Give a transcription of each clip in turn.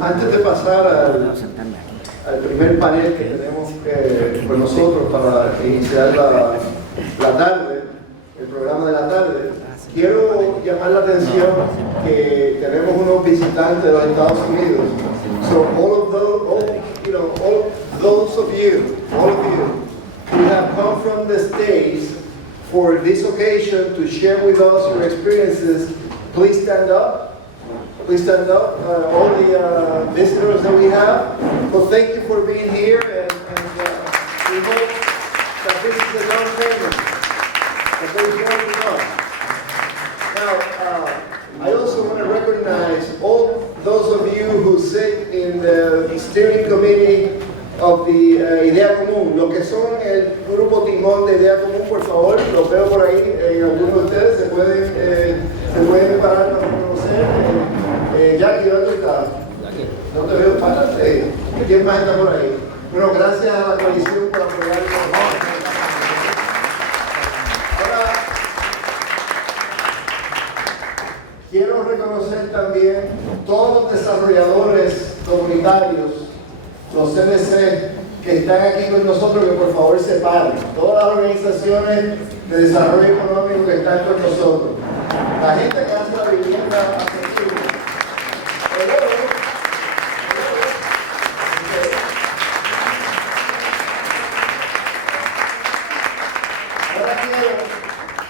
Antes de pasar al primer panel que tenemos con nosotros para iniciar la tarde, el programa de la tarde, quiero llamar la atención que tenemos unos visitantes de los Estados Unidos. So all of those of you who have come from the States for this occasion to share with us your experiences, please stand up. Please stand up, all the visitors that we have. Well, thank you for being here, and we hope that this is a down payment that they're going to us. Now, I also want to recognize all those of you who sit in the steering committee of the Idea Común. Los que son el grupo timón de Idea Común, por favor, los veo por ahí, algunos de ustedes se pueden parar para conocer. Jackie, ¿dónde está? No te veo para. ¿Quién más está por ahí? Bueno, gracias a la coalición por apoyarnos. Ahora, quiero reconocer también todos los desarrolladores comunitarios, los CDC, que están aquí con nosotros, que por favor se paren. Todas las organizaciones de desarrollo económico que están con nosotros. La gente que hace la vivienda accesible. Ahora quiero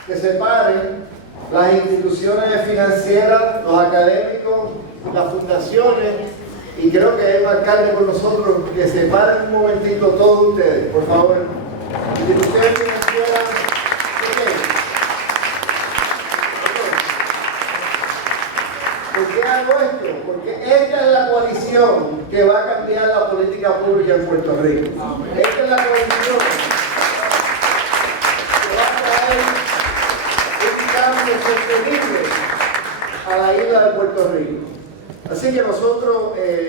que se paren las instituciones financieras, los académicos, las fundaciones, y creo que hay un alcalde con nosotros, que se paren un momentito todos ustedes, por favor. Instituciones financieras, ¿por qué hago esto? Porque esta es la coalición que va a cambiar la política pública en Puerto Rico. Esta es la coalición que va a traer un cambio sostenible a la isla de Puerto Rico. Así que nosotros,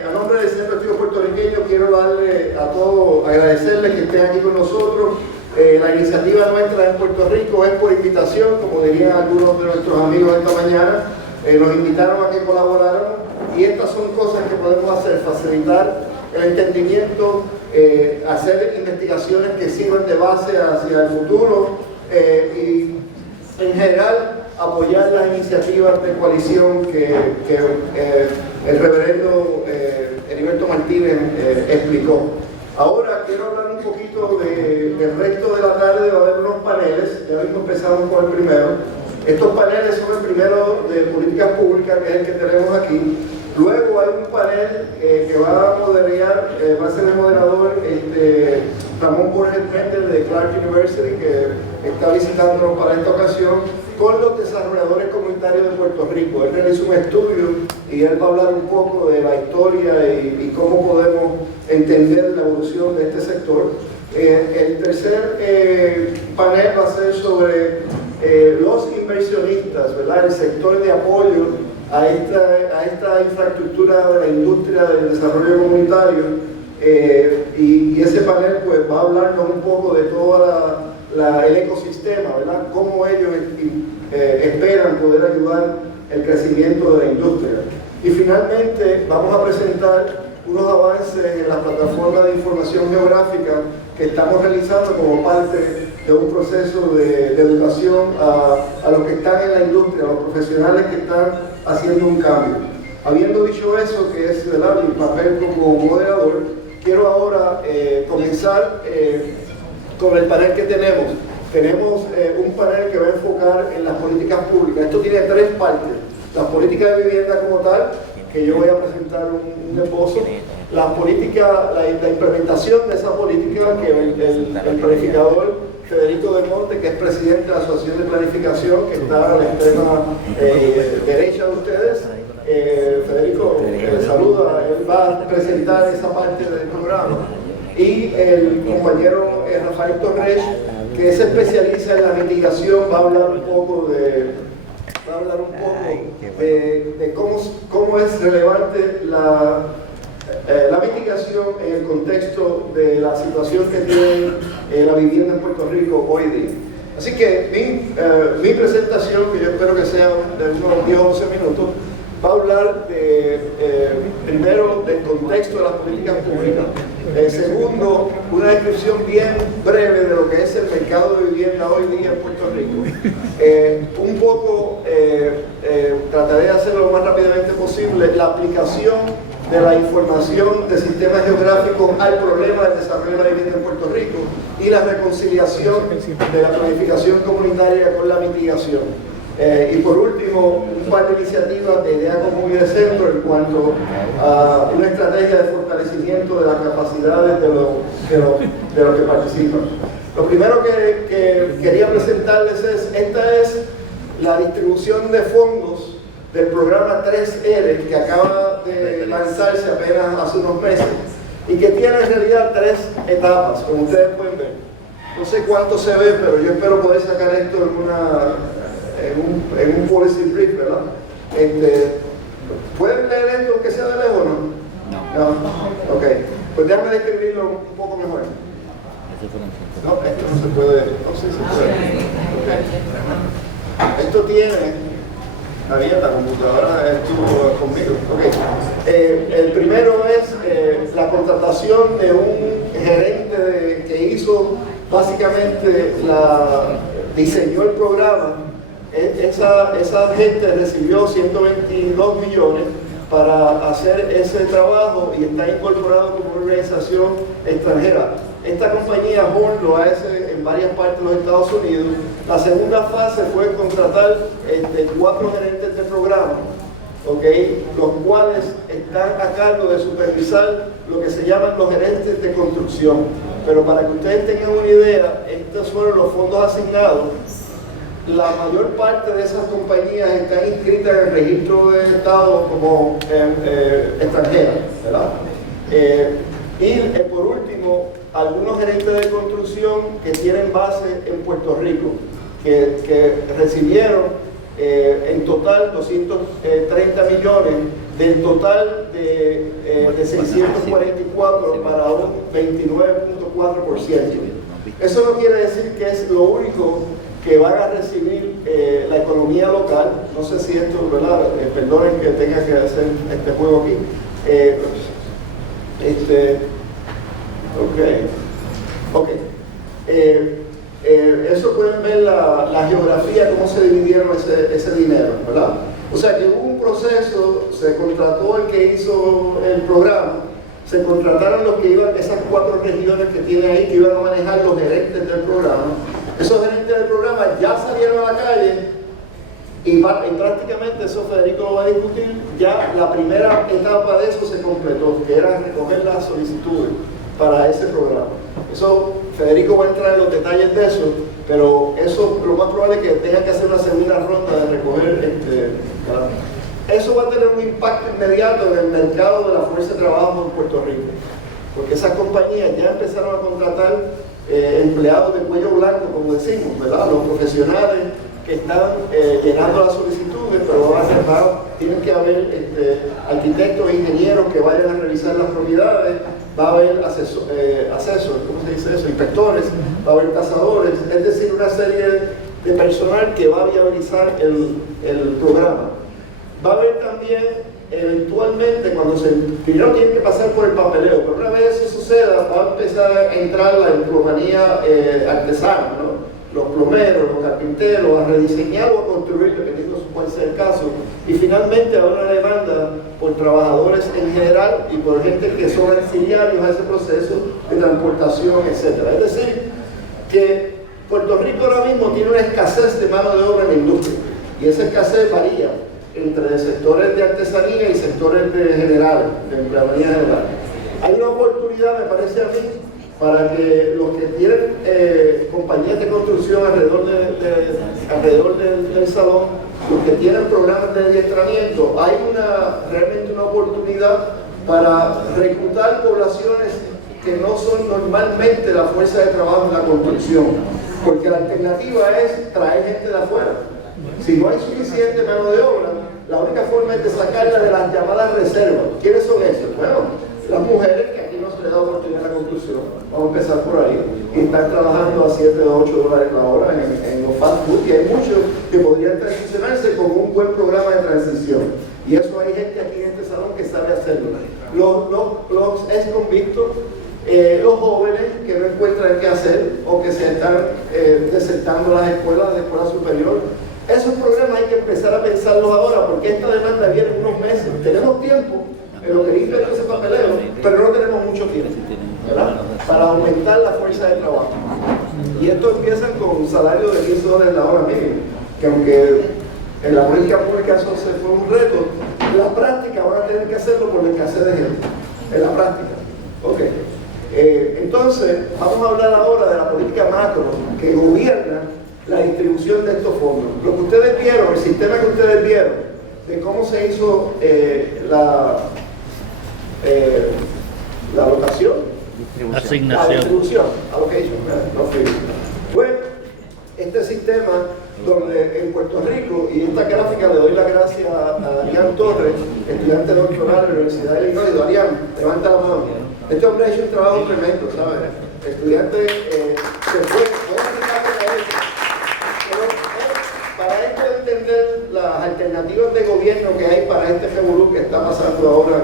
a nombre del Centro de Estudios Puertorriqueños, quiero darle a todos, agradecerles que estén aquí con nosotros. La iniciativa nuestra en Puerto Rico es por invitación, como dirían algunos de nuestros amigos esta mañana. Nos invitaron a que colaboráramos, y estas son cosas que podemos hacer: facilitar el entendimiento, hacer investigaciones que sirvan de base hacia el futuro, y en general apoyar las iniciativas de coalición que el reverendo Heriberto Martínez explicó. Ahora quiero hablar un poquito del resto de la tarde. Va a haber unos paneles, ya mismo empezamos con el primero. Estos paneles son el primero de políticas públicas, que es el que tenemos aquí. Luego hay un panel que va a moderar, va a ser el moderador Ramón Borges Mendel de Clark University, que está visitándonos para esta ocasión, con los desarrolladores comunitarios de Puerto Rico. Él realizó un estudio y él va a hablar un poco de la historia y cómo podemos entender la evolución de este sector. El tercer panel va a ser sobre los inversionistas, ¿verdad? El sector de apoyo a esta infraestructura de la industria del desarrollo comunitario, y ese panel pues va a hablarnos un poco de todo el ecosistema, ¿verdad? Cómo ellos esperan poder ayudar el crecimiento de la industria. Y finalmente vamos a presentar unos avances en la plataforma de información geográfica que estamos realizando como parte de un proceso de educación a los que están en la industria, a los profesionales que están haciendo un cambio. Habiendo dicho eso, que es, ¿verdad?, mi papel como moderador, quiero ahora comenzar con el panel que tenemos. Tenemos un panel que va a enfocar en las políticas públicas. Esto tiene tres partes: las políticas de vivienda como tal, que yo voy a presentar un esbozo; la implementación de esa política, que el planificador Federico Del Monte, que es presidente de la Asociación de Planificación, que está a la extrema derecha de ustedes. Federico saluda, él va a presentar esa parte del programa. Y el compañero Rafael Torres, que se especializa en la mitigación, va a hablar un poco de cómo es relevante la mitigación en el contexto de la situación que tiene la vivienda en Puerto Rico hoy día. Así que mi presentación, que yo espero que sea de unos 10 o 11 minutos, va a hablar primero del contexto de las políticas públicas. Segundo, una descripción bien breve de lo que es el mercado de vivienda hoy día en Puerto Rico. Un poco trataré de hacerlo lo más rápidamente posible, la aplicación de la información de sistemas geográficos al problema del desarrollo de la vivienda en Puerto Rico y la reconciliación de la planificación comunitaria con la mitigación. Y por último, un par de iniciativas de idea común y de centro en cuanto a una estrategia de fortalecimiento de las capacidades de los que participan. Lo primero que quería presentarles esta es la distribución de fondos del programa 3R que acaba de lanzarse apenas hace unos meses y que tiene en realidad 3 etapas, como ustedes pueden ver. No sé cuánto se ve, pero yo espero poder sacar esto en un policy brief, ¿verdad? ¿Pueden leer esto aunque sea de lejos o no? No. Ok, pues déjame describirlo un poco mejor. No, esto no se puede, no sé si se puede. Okay. Esto tiene la computadora estuvo conmigo. Okay. El primero es la contratación de un gerente que hizo básicamente diseñó el programa. Esa gente recibió 122 millones para hacer ese trabajo y está incorporado como una organización extranjera. Esta compañía Horn lo hace en varias partes de los Estados Unidos. La segunda fase fue contratar 4 gerentes de programa, los cuales están a cargo de supervisar lo que se llaman los gerentes de construcción. Pero para que ustedes tengan una idea, estos fueron los fondos asignados. La mayor parte de esas compañías están inscritas en el registro de Estado como extranjeras, ¿verdad? Y por último, algunos gerentes de construcción que tienen base en Puerto Rico, que recibieron en total 230 millones del total de 644 para un 29.4%. Eso no quiere decir que es lo único que van a recibir la economía local. No sé si esto, ¿verdad? Perdonen que tenga que hacer este juego aquí. Eso pueden ver la geografía, cómo se dividieron ese dinero, ¿verdad? O sea que hubo un proceso, se contrató el que hizo el programa, se contrataron los que iban, esas 4 regiones que tiene ahí, que iban a manejar los gerentes del programa. Esos gerentes del programa ya salieron a la calle y prácticamente, eso Federico lo va a discutir, ya la primera etapa de eso se completó, que era recoger las solicitudes para ese programa. Eso, Federico va a entrar en los detalles de eso, pero eso lo más probable es que tengan que hacer una segunda ronda de recoger eso va a tener un impacto inmediato en el mercado de la fuerza de trabajo en Puerto Rico, porque esas compañías ya empezaron a contratar empleados de cuello blanco, como decimos, ¿verdad? Los profesionales que están llenando las solicitudes, pero tienen que haber arquitectos e ingenieros que vayan a revisar las propiedades, va a haber asesores, ¿cómo se dice eso? Inspectores, va a haber tasadores, es decir, una serie de personal que va a viabilizar el programa. Va a haber también, eventualmente, primero tienen que pasar por el papeleo, pero una vez eso suceda, va a empezar a entrar la emplomanía artesana, ¿no? Los plomeros, los carpinteros, a rediseñar o a construir, dependiendo de cuál sea el caso. Y finalmente habrá una demanda por trabajadores en general y por gente que son auxiliarios a ese proceso de transportación, etc. Es decir, que Puerto Rico ahora mismo tiene una escasez de mano de obra en la industria. Y esa escasez varía entre sectores de artesanía y sectores generales, de empleabilidad general. Hay una oportunidad, me parece a mí, para que los que tienen compañías de construcción alrededor del salón, los que tienen programas de adiestramiento, hay realmente una oportunidad para reclutar poblaciones que no son normalmente la fuerza de trabajo en la construcción, porque la alternativa es traer gente de afuera. Si no hay suficiente mano de obra, la única forma es de sacarla de las llamadas reservas. ¿Quiénes son esos? Bueno, las mujeres que aquí no se les da oportunidad en la construcción, vamos a empezar por ahí, y están trabajando a 7 o 8 dólares la hora en los fast food, y hay muchos que podrían transicionarse con un buen programa de transición. Y eso hay gente aquí en este salón que sabe hacerlo. Los ex convictos, los jóvenes que no encuentran qué hacer o que se están desertando las escuelas de escuela superior. Esos problemas hay que empezar a pensarlos ahora, porque esta demanda viene en unos meses. Tenemos tiempo en lo que limpia todo ese papeleo, pero no tenemos mucho tiempo, ¿verdad?, para aumentar la fuerza de trabajo. Y esto empieza con un salario de $15 la hora mínima, que aunque en la política pública eso se fue un reto, en la práctica van a tener que hacerlo por la escasez de gente. En la práctica. Ok. Entonces, vamos a hablar ahora de la política macro que gobierna la distribución de estos fondos. Lo que ustedes vieron, el sistema que ustedes vieron, de cómo se hizo la alocación, asignación, la distribución, allocation, bueno, este sistema donde en Puerto Rico, y esta gráfica le doy la gracia a Darian Torres, estudiante doctoral de la Universidad de Illinois. Darian, levanta la mano. Este hombre ha hecho un trabajo tremendo, ¿sabes? Estudiante que puede aplicarse a eso. Pero para esto entender las alternativas de gobierno que hay para este revolú que está pasando ahora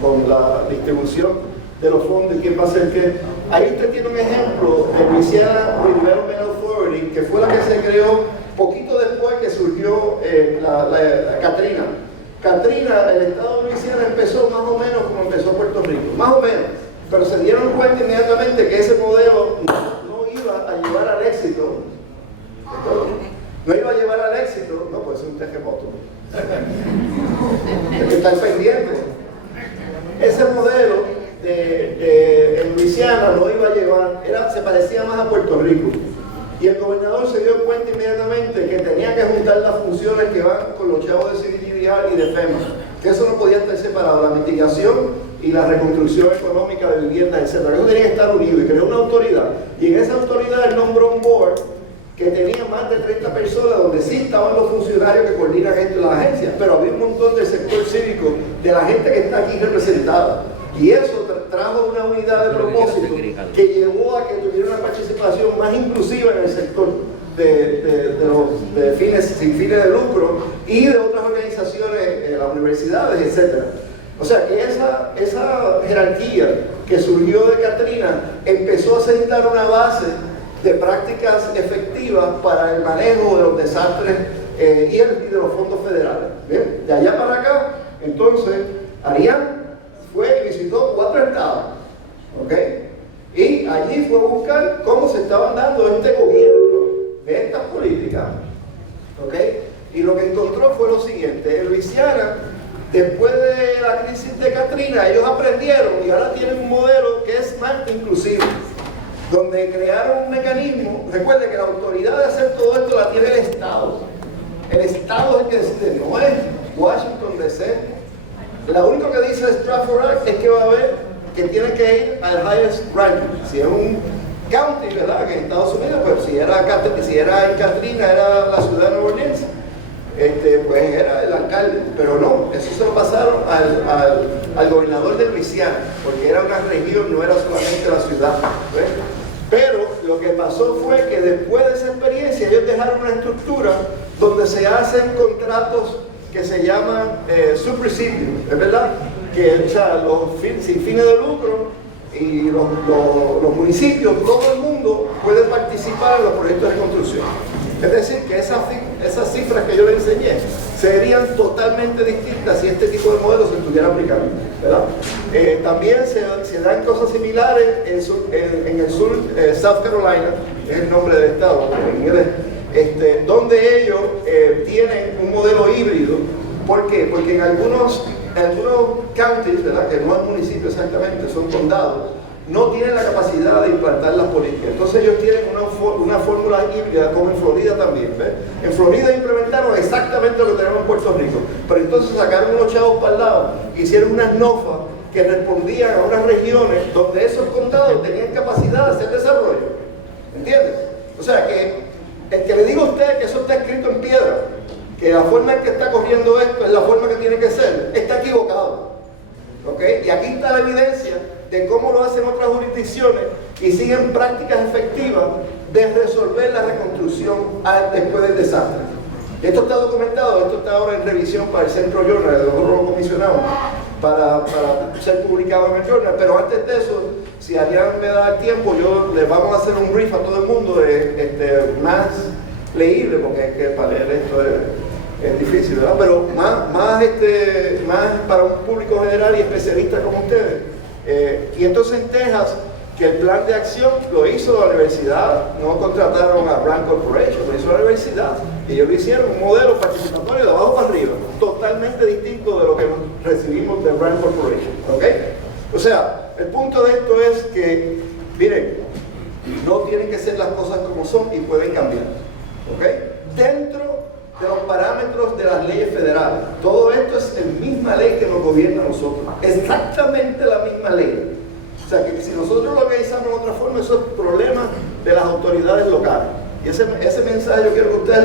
con la distribución de los fondos y quién va a hacer qué. Ahí usted tiene un ejemplo de Louisiana Development Authority, que fue la que se creó poquito después que surgió la Katrina. Katrina, el estado de Louisiana empezó más o menos como empezó Puerto Rico, más o menos, pero se dieron cuenta inmediatamente que ese modelo no iba a llevar al éxito. No iba a llevar al éxito, no puede ser un terremoto. Hay que estar pendiente. Ese modelo en Louisiana no iba a llevar, se parecía más a Puerto Rico. Y el gobernador se dio cuenta inmediatamente que tenía que juntar las funciones que van con los chavos de CDBG y de FEMA, que eso no podía estar separado, la mitigación y la reconstrucción económica de viviendas, etc. Eso tenía que estar unido y creó una autoridad. Y en esa autoridad él nombró un board que tenía más de 30 personas, donde sí estaban los funcionarios que coordinan esto en las agencias, pero había un montón del sector cívico, de la gente que está aquí representada. Y eso trajo una unidad de propósito que llevó a que tuviera una participación más inclusiva en el sector sin fines de lucro y de otras organizaciones, las universidades, etc. O sea que esa jerarquía que surgió de Katrina empezó a sentar una base de prácticas efectivas para el manejo de los desastres y de los fondos federales. ¿Bien? De allá para acá, entonces, Arián fue y visitó 4 estados, ¿ok? Y allí fue a buscar cómo se estaban dando este gobierno de estas políticas, ¿ok? Y lo que encontró fue lo siguiente: en Louisiana, después de la crisis de Katrina, ellos aprendieron y ahora tienen un modelo que es más inclusivo, donde crearon un mecanismo. Recuerden que la autoridad de hacer todo esto la tiene el Estado. El Estado es el que decide, no es Washington DC. Lo único que dice el Stafford Act es que va a haber que tiene que ir al highest ranking. Si es un county, ¿verdad?, que en Estados Unidos, pues si era en Katrina, era la ciudad de Nueva Orleans, pues era el alcalde. Pero no, eso se lo pasaron al gobernador de Louisiana, porque era una región, no era solamente la ciudad, ¿ves? Pero lo que pasó fue que después de esa experiencia ellos dejaron una estructura donde se hacen contratos que se llaman subrecipient, ¿es verdad? Que, o sea, sin fines de lucro y los municipios, todo el mundo puede participar en los proyectos de construcción. Es decir, que esas cifras que yo le enseñé serían totalmente distintas si este tipo de modelos se estuviera aplicando, ¿verdad? También se dan cosas similares en el sur, South Carolina, es el nombre del estado en inglés, donde ellos tienen un modelo híbrido. ¿Por qué? Porque en algunos counties, ¿verdad?, que no es municipio exactamente, son condados, no tienen la capacidad de implantar las políticas. Entonces ellos tienen una fórmula híbrida, como en Florida también, ¿ves? En Florida implementaron exactamente lo que tenemos en Puerto Rico, pero entonces sacaron unos chavos para el lado, hicieron unas NOFA que respondían a unas regiones donde esos condados tenían capacidad de hacer desarrollo. ¿Entiendes? O sea que el que le diga a usted que eso está escrito en piedra, que la forma en que está corriendo esto es la forma que tiene que ser, está equivocado. ¿Ok? Y aquí está la evidencia de cómo lo hacen otras jurisdicciones y siguen prácticas efectivas de resolver la reconstrucción después del desastre. Esto está documentado, esto está ahora en revisión para el Centro Journal, nosotros lo comisionamos para ser publicado en el Journal, pero antes de eso, si Arián me da el tiempo, les vamos a hacer un brief a todo el mundo más leíble, porque es que para leer esto es difícil, ¿verdad? Pero más para un público general y especialista como ustedes. Y entonces en Texas, que el plan de acción lo hizo la universidad, no contrataron a Rand Corporation, lo hizo la universidad, y ellos lo hicieron un modelo participatorio de abajo para arriba, totalmente distinto de lo que recibimos de Rand Corporation, ¿ok? O sea, el punto de esto es que, miren, no tienen que ser las cosas como son y pueden cambiar, ¿ok? Dentro de los parámetros de las leyes federales, todo esto es la misma ley que nos gobierna a nosotros, exactamente la misma ley. O sea, que si nosotros lo organizamos de otra forma, eso es problema de las autoridades locales. Y ese mensaje yo quiero que ustedes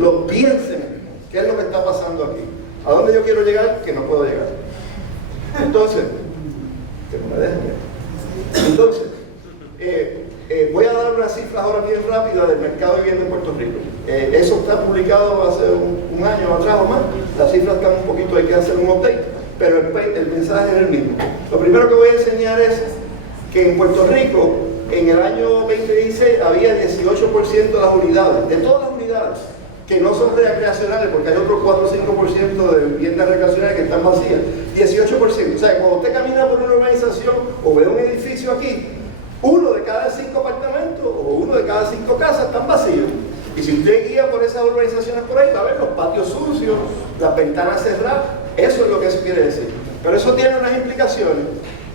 lo piensen, qué es lo que está pasando aquí. ¿A dónde yo quiero llegar? Que no puedo llegar. Entonces, que no me dejen llegar. Entonces, voy a dar unas cifras ahora bien rápidas del mercado de vivienda en Puerto Rico. Eso está publicado hace un año atrás o más. Las cifras están un poquito, hay que hacer un update. Pero el mensaje es el mismo. Lo primero que voy a enseñar es que en Puerto Rico, en el año 2016, había 18% de las unidades, de todas las unidades, que no son recreacionales, porque hay otro 4 o 5% de viviendas recreacionales que están vacías. 18%. O sea, cuando usted camina por una urbanización o ve un edificio aquí, 1 de cada 5 apartamentos o 1 de cada 5 casas están vacíos. Y si usted guía por esas urbanizaciones por ahí, va a ver los patios sucios, las ventanas cerradas. Eso es lo que eso quiere decir. Pero eso tiene unas implicaciones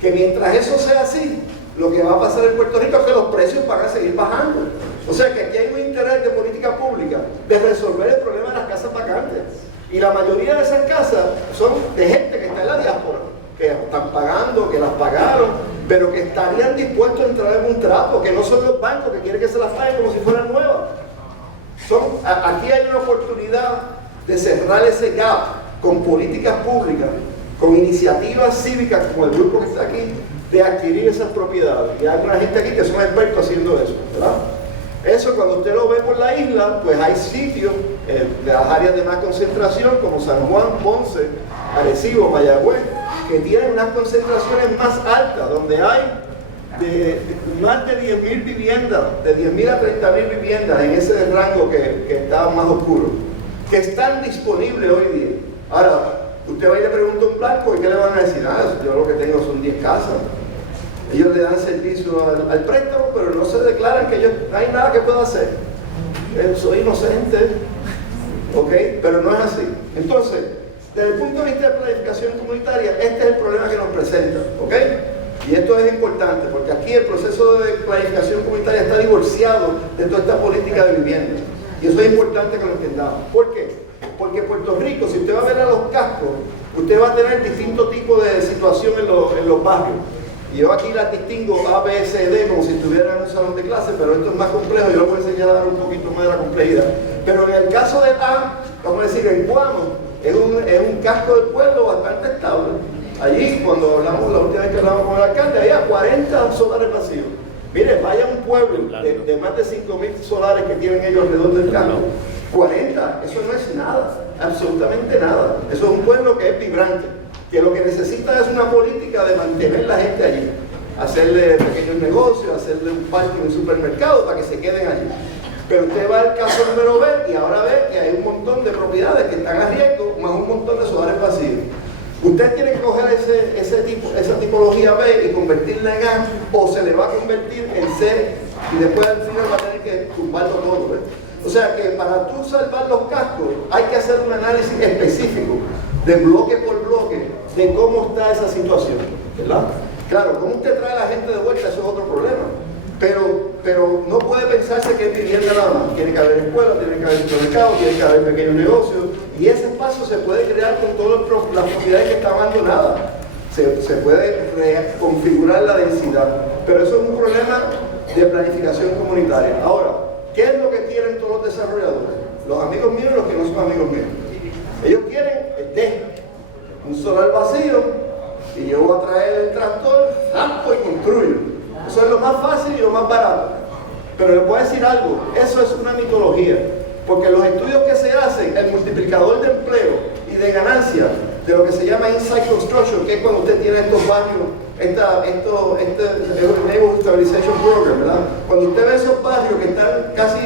que mientras eso sea así, lo que va a pasar en Puerto Rico es que los precios van a seguir bajando. O sea que aquí hay un interés de política pública de resolver el problema de las casas vacantes. Y la mayoría de esas casas son de gente que está en la diáspora, que están pagando, que las pagaron, pero que estarían dispuestos a entrar en un trato, que no son los bancos que quieren que se las paguen como si fueran nuevas. Aquí hay una oportunidad de cerrar ese gap con políticas públicas, con iniciativas cívicas como el grupo que está aquí, de adquirir esas propiedades. Y hay una gente aquí que son expertos haciendo eso, ¿verdad? Eso cuando usted lo ve por la isla, pues hay sitios de las áreas de más concentración como San Juan, Ponce, Arecibo, Mayagüez, que tienen unas concentraciones más altas, donde hay más de 10.000 viviendas, de 10.000 a 30.000 viviendas en ese rango que está más oscuro, que están disponibles hoy día. Ahora, usted va y le pregunta a un blanco y ¿qué le van a decir? Yo lo que tengo son 10 casas. Ellos le dan servicio al préstamo, pero no se declaran que no hay nada que pueda hacer. Soy inocente, ¿ok? Pero no es así. Entonces, desde el punto de vista de planificación comunitaria, este es el problema que nos presenta, ¿ok? Y esto es importante, porque aquí el proceso de planificación comunitaria está divorciado de toda esta política de vivienda. Y eso es importante que lo entendamos. ¿Por qué? Porque Puerto Rico, si usted va a ver a los cascos, usted va a tener distintos tipos de situación en los barrios. Y yo aquí las distingo A, B, C, D como si estuvieran en un salón de clase, pero esto es más complejo, yo lo voy a enseñar a dar un poquito más de la complejidad. Pero en el caso del A, vamos a decir, en Cuamo, es un casco del pueblo bastante estable. Allí, cuando hablamos, la última vez que hablamos con el alcalde, había 40 solares vacíos. Mire, vaya a un pueblo de más de 5.000 solares que tienen ellos alrededor del campo. 40, eso no es nada, absolutamente nada. Eso es un pueblo que es vibrante, que lo que necesita es una política de mantener la gente allí, hacerle pequeños negocios, hacerle un parque en un supermercado para que se queden allí. Pero usted va al caso número B y ahora ve que hay un montón de propiedades que están a riesgo, más un montón de solares vacíos. Usted tiene que coger esa tipología B y convertirla en A, o se le va a convertir en C y después al final va a tener que tumbarlo todo, ¿ves? O sea que para tú salvar los cascos hay que hacer un análisis específico de bloque por bloque de cómo está esa situación, ¿verdad? Claro, cómo usted trae a la gente de vuelta, eso es otro problema. Pero no puede pensarse que es vivienda nada más. Tiene que haber escuelas, tiene que haber supermercados, tiene que haber pequeños negocios. Y ese espacio se puede crear con todas las propiedades que están abandonadas. Se puede reconfigurar la densidad. Pero eso es un problema de planificación comunitaria. Ahora, ¿qué es lo que quieren todos los desarrolladores? Los amigos míos y los que no son amigos míos. Ellos quieren un solar vacío y yo voy a traer el tractor, rampo y construyo. Eso es lo más fácil y lo más barato. Pero les voy a decir algo, eso es una mitología. Porque los estudios que se hacen, indicador de empleo y de ganancia de lo que se llama Inside Construction, que es cuando usted tiene estos barrios, este Neighborhood Stabilization Program, ¿verdad? Cuando usted ve esos barrios que están casi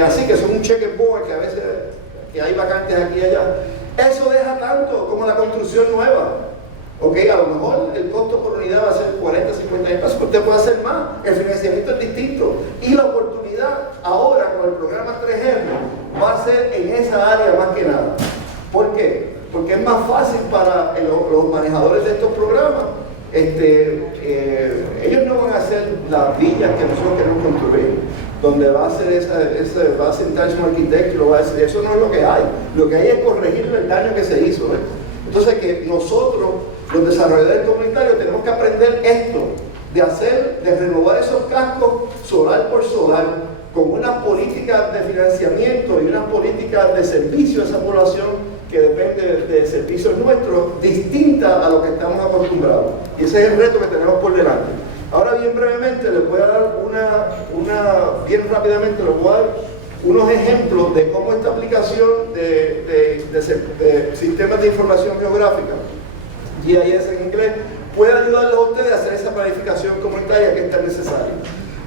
así, que son un checkerboard, que a veces que hay vacantes aquí y allá, eso deja tanto como la construcción nueva. Ok, a lo mejor el costo por unidad va a ser 40, 50 mil pesos, pero usted puede hacer más, el financiamiento es distinto. Y la oportunidad ahora con el programa 3R va a ser en esa área más que nada. ¿Por qué? Porque es más fácil para los manejadores de estos programas. Ellos no van a hacer las villas que nosotros queremos construir, donde va a ser va a sentarse un arquitecto y lo va a decir. Eso no es lo que hay. Lo que hay es corregir el daño que se hizo. Entonces, que nosotros, los desarrolladores comunitarios, tenemos que aprender esto, de renovar esos cascos solar por solar, con unas políticas de financiamiento y unas políticas de servicio a esa población que depende de servicios nuestros, distinta a lo que estamos acostumbrados. Y ese es el reto que tenemos por delante. Ahora, bien brevemente, les voy a dar bien rápidamente, les voy a dar unos ejemplos de cómo esta aplicación de sistemas de información geográfica, GIS en inglés, puede ayudarles a ustedes a hacer esa planificación comunitaria que es tan necesaria.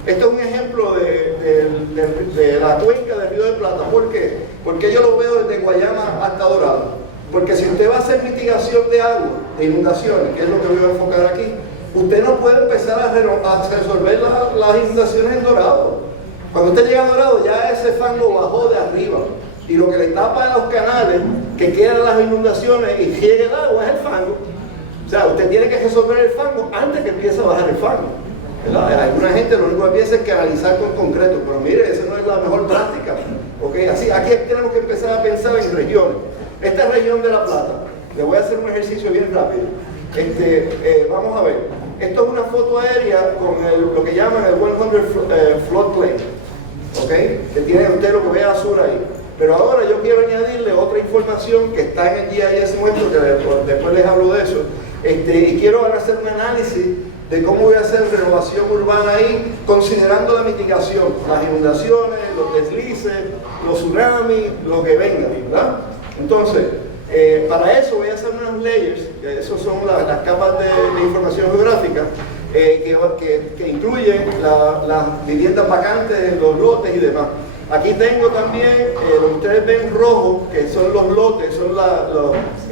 Esto es un ejemplo de la cuenca del Río de Plata. ¿Por qué? Porque yo lo veo desde Guayama hasta Dorado. Porque si usted va a hacer mitigación de agua, de inundaciones, que es lo que voy a enfocar aquí, usted no puede empezar a resolver las inundaciones en Dorado. Cuando usted llega a Dorado, ya ese fango bajó de arriba. Y lo que le tapa en los canales, que quedan las inundaciones y llegue el agua, es el fango. O sea, usted tiene que resolver el fango antes que empiece a bajar el fango. ¿Verdad? Alguna gente lo único que piensa es canalizar con concreto, pero mire, esa no es la mejor práctica. ¿Okay? Así, aquí tenemos que empezar a pensar en regiones. Esta región de La Plata, le voy a hacer un ejercicio bien rápido. Vamos a ver, esto es una foto aérea con lo que llaman el 100 floodplain, ¿okay? Que tiene usted lo que ve azul ahí. Pero ahora yo quiero añadirle otra información que está en el GIS nuestro, que después les hablo de eso, y quiero hacer un análisis de cómo voy a hacer renovación urbana ahí, considerando la mitigación, las inundaciones, los deslices, los tsunamis, lo que venga, ¿verdad? Entonces, para eso voy a hacer unos layers, que esos son las capas de información geográfica, que incluyen las viviendas vacantes, los lotes y demás. Aquí tengo también lo que ustedes ven rojo, que son los lotes, son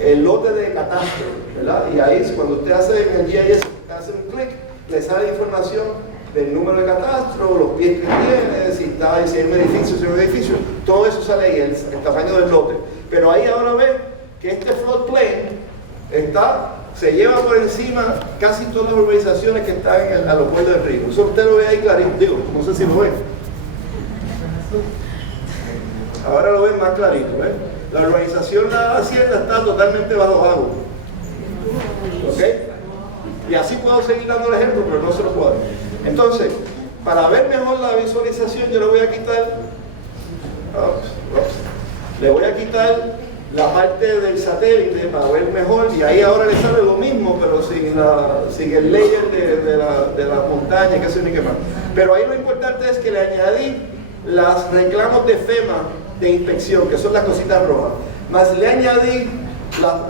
el lote de catastro, ¿verdad? Y ahí cuando usted hace en el GIS, hace un clic, le sale información del número de catastro, los pies que tiene, si hay un edificio, si hay un edificio, todo eso sale ahí, el tamaño del lote. Pero ahí ahora ven que este floodplain se lleva por encima casi todas las urbanizaciones que están a los bordes del río. Eso usted lo ve ahí clarito, digo, no sé si lo ven. Ahora lo ven más clarito, ¿ves? La urbanización La Hacienda está totalmente bajo agua. ¿Ok? Y así puedo seguir dando el ejemplo, pero no se lo puedo dar. Entonces, para ver mejor la visualización, yo le voy a quitar la parte del satélite para ver mejor, y ahí ahora le sale lo mismo, pero sin el layer de las montañas, que se ni qué más. Pero ahí lo importante es que le añadí los reclamos de FEMA de inspección, que son las cositas rojas, más le añadí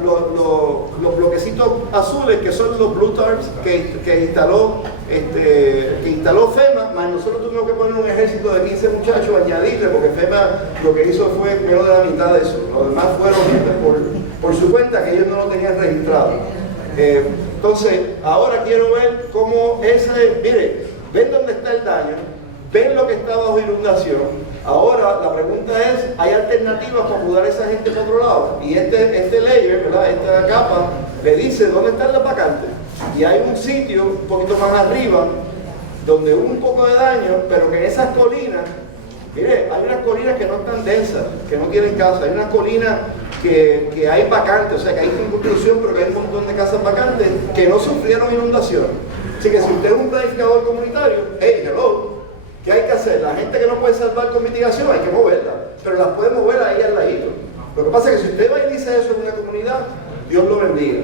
los bloquecitos azules, que son los blue tarps que instaló FEMA, más nosotros tuvimos que poner un ejército de 15 muchachos, añadirle, porque FEMA lo que hizo fue menos de la mitad de eso. Los demás fueron por su cuenta, que ellos no lo tenían registrado. Entonces, ahora quiero ver cómo mire, ven dónde está el daño, ven lo que está bajo inundación. Ahora la pregunta es, ¿hay alternativas para mudar a esa gente para otro lado? Y este layer, ¿verdad? Esta capa, le dice dónde están las vacantes. Y hay un sitio un poquito más arriba, donde hubo un poco de daño, pero que en esas colinas, mire, hay unas colinas que no están densas, que no tienen casa. Hay unas colinas que hay vacantes, o sea que hay construcción, pero que hay un montón de casas vacantes que no sufrieron inundación. Así que si usted es un planificador comunitario, hello, ¿qué hay que hacer? La gente que no puede salvar con mitigación hay que moverla, pero las puede mover ahí al ladito. Lo que pasa es que si usted va y dice eso en una comunidad, Dios lo bendiga.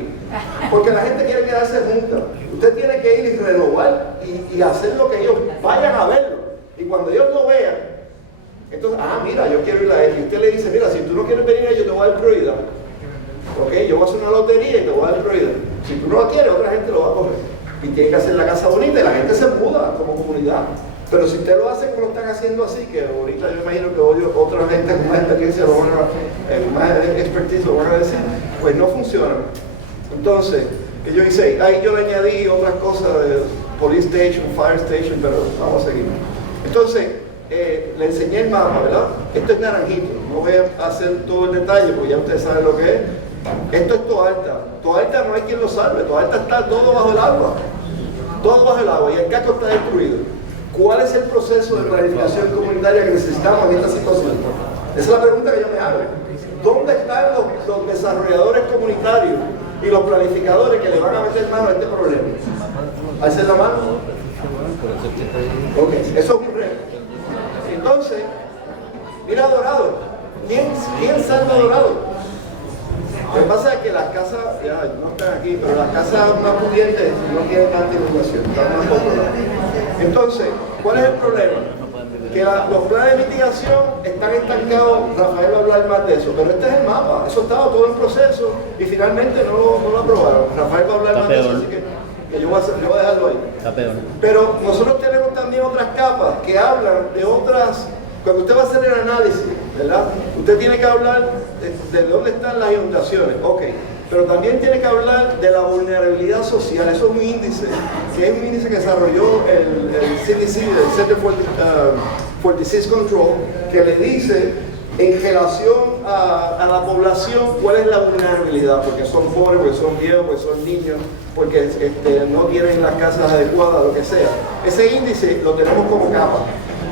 Porque la gente quiere quedarse junta. Usted tiene que ir y renovar y hacer lo que ellos vayan a verlo. Y cuando ellos lo vean, entonces, mira, yo quiero ir a él. Y usted le dice, mira, si tú tú no quieres venir, yo te voy a dar prioridad. ¿Ok? Yo voy a hacer una lotería y te voy a dar prioridad. Si tú no lo quieres, otra gente lo va a coger. Y tiene que hacer la casa bonita y la gente se muda como comunidad. Pero si usted lo hace como lo están haciendo así, que ahorita yo imagino que otra gente con más experiencia, más expertise lo van a decir, pues no funciona. Entonces, yo hice, ahí yo le añadí otras cosas de police station, fire station, pero vamos a seguir. Entonces, le enseñé el mapa, ¿verdad? Esto es naranjito, no voy a hacer todo el detalle porque ya ustedes saben lo que es. Esto es Toalta. Toalta no hay quien lo salve, Toalta está todo bajo el agua. Todo bajo el agua y el casco está destruido. ¿Cuál es el proceso de planificación comunitaria que necesitamos en esta situación? Esa es la pregunta que yo me hago. ¿Dónde están los desarrolladores comunitarios y los planificadores que le van a meter mano a este problema? ¿Alcen la mano? Ok, eso es un reto. Entonces, mira Dorado. ¿Quién salva Dorado? Lo que pasa es que las casas, ya no están aquí, pero las casas más pudientes no tienen tanta inundación, están más populares. Entonces, ¿cuál es el problema? Que los planes de mitigación están estancados. Rafael va a hablar más de eso, pero este es el mapa, eso estaba todo en proceso y finalmente no lo aprobaron. Rafael va a hablar más de eso, así que yo voy a dejarlo ahí. Pero nosotros tenemos también otras capas que hablan de otras. Cuando usted va a hacer el análisis, ¿verdad? Usted tiene que hablar de dónde están las inundaciones, ok, pero también tiene que hablar de la vulnerabilidad social. Eso es un índice, que es un índice que desarrolló el CDC, el Center for Disease Control, que le dice en relación a la población cuál es la vulnerabilidad, porque son pobres, porque son viejos, porque son niños, porque no tienen las casas adecuadas, lo que sea. Ese índice lo tenemos como capa.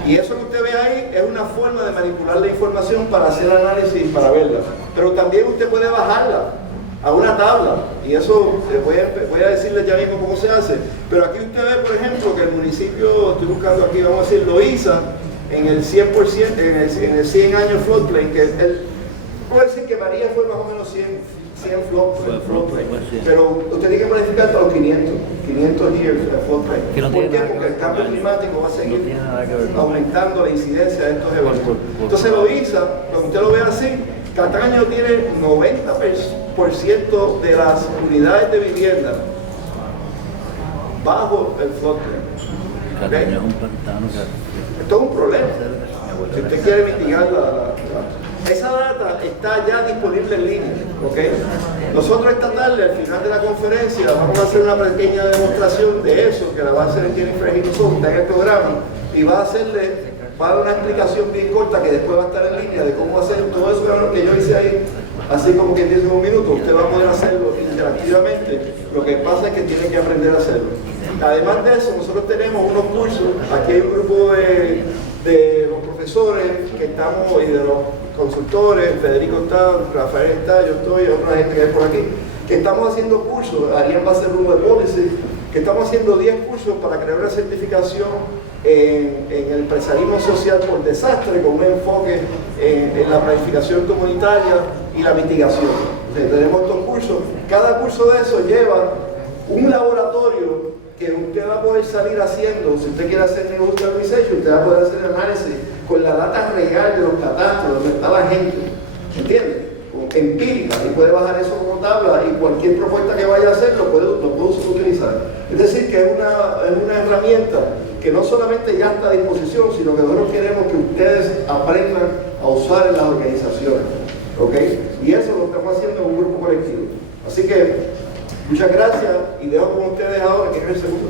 Y eso que usted ve ahí es una forma de manipular la información para hacer análisis, para verla. Pero también usted puede bajarla a una tabla. Y eso voy a decirles ya mismo cómo se hace. Pero aquí usted ve, por ejemplo, que el municipio, estoy buscando aquí, vamos a decir, Loíza, en el 100%, en el 100 años floodplain, que puedo decir que María fue más o menos 100 floodplain. Pero usted tiene que planificar hasta los 500 years de floodplain. ¿Por qué? Porque el cambio climático va a seguir aumentando la incidencia de estos eventos. Entonces Loíza, cuando usted lo ve así, Cataño tiene 90% de las unidades de vivienda bajo el floodplain. ¿Okay? Esto es un problema. Si usted quiere mitigar esa data está ya disponible en línea, ¿ok? Nosotros esta tarde, al final de la conferencia, vamos a hacer una pequeña demostración de eso, que la va a hacer Jennifer Higginson, está en el programa, y va a dar una explicación bien corta que después va a estar en línea de cómo hacer todo eso que yo hice ahí, así como que en 10 minutos, usted va a poder hacerlo interactivamente. Lo que pasa es que tiene que aprender a hacerlo. Además de eso, nosotros tenemos unos cursos, aquí hay un grupo de los profesores que estamos y de los consultores, Federico está, Rafael está, yo estoy, otra gente que hay por aquí, que estamos haciendo cursos. Ariel va a hacer uno de policy, que estamos haciendo 10 cursos para crear una certificación en el empresarismo social por desastre, con un enfoque en la planificación comunitaria y la mitigación. Entonces, tenemos estos cursos, cada curso de esos lleva un laboratorio que usted va a poder salir haciendo. Si usted quiere hacer negocio de research, usted va a poder hacer análisis con la data real de los catastros, donde está la gente, ¿entiende? Empírica, y puede bajar eso como tabla y cualquier propuesta que vaya a hacer lo puede utilizar. Es decir, que es una herramienta que no solamente ya está a disposición, sino que nosotros queremos que ustedes aprendan a usar en las organizaciones, ¿ok? Y eso lo estamos haciendo en un grupo colectivo. Así que muchas gracias y dejo con ustedes ahora, que es el segundo.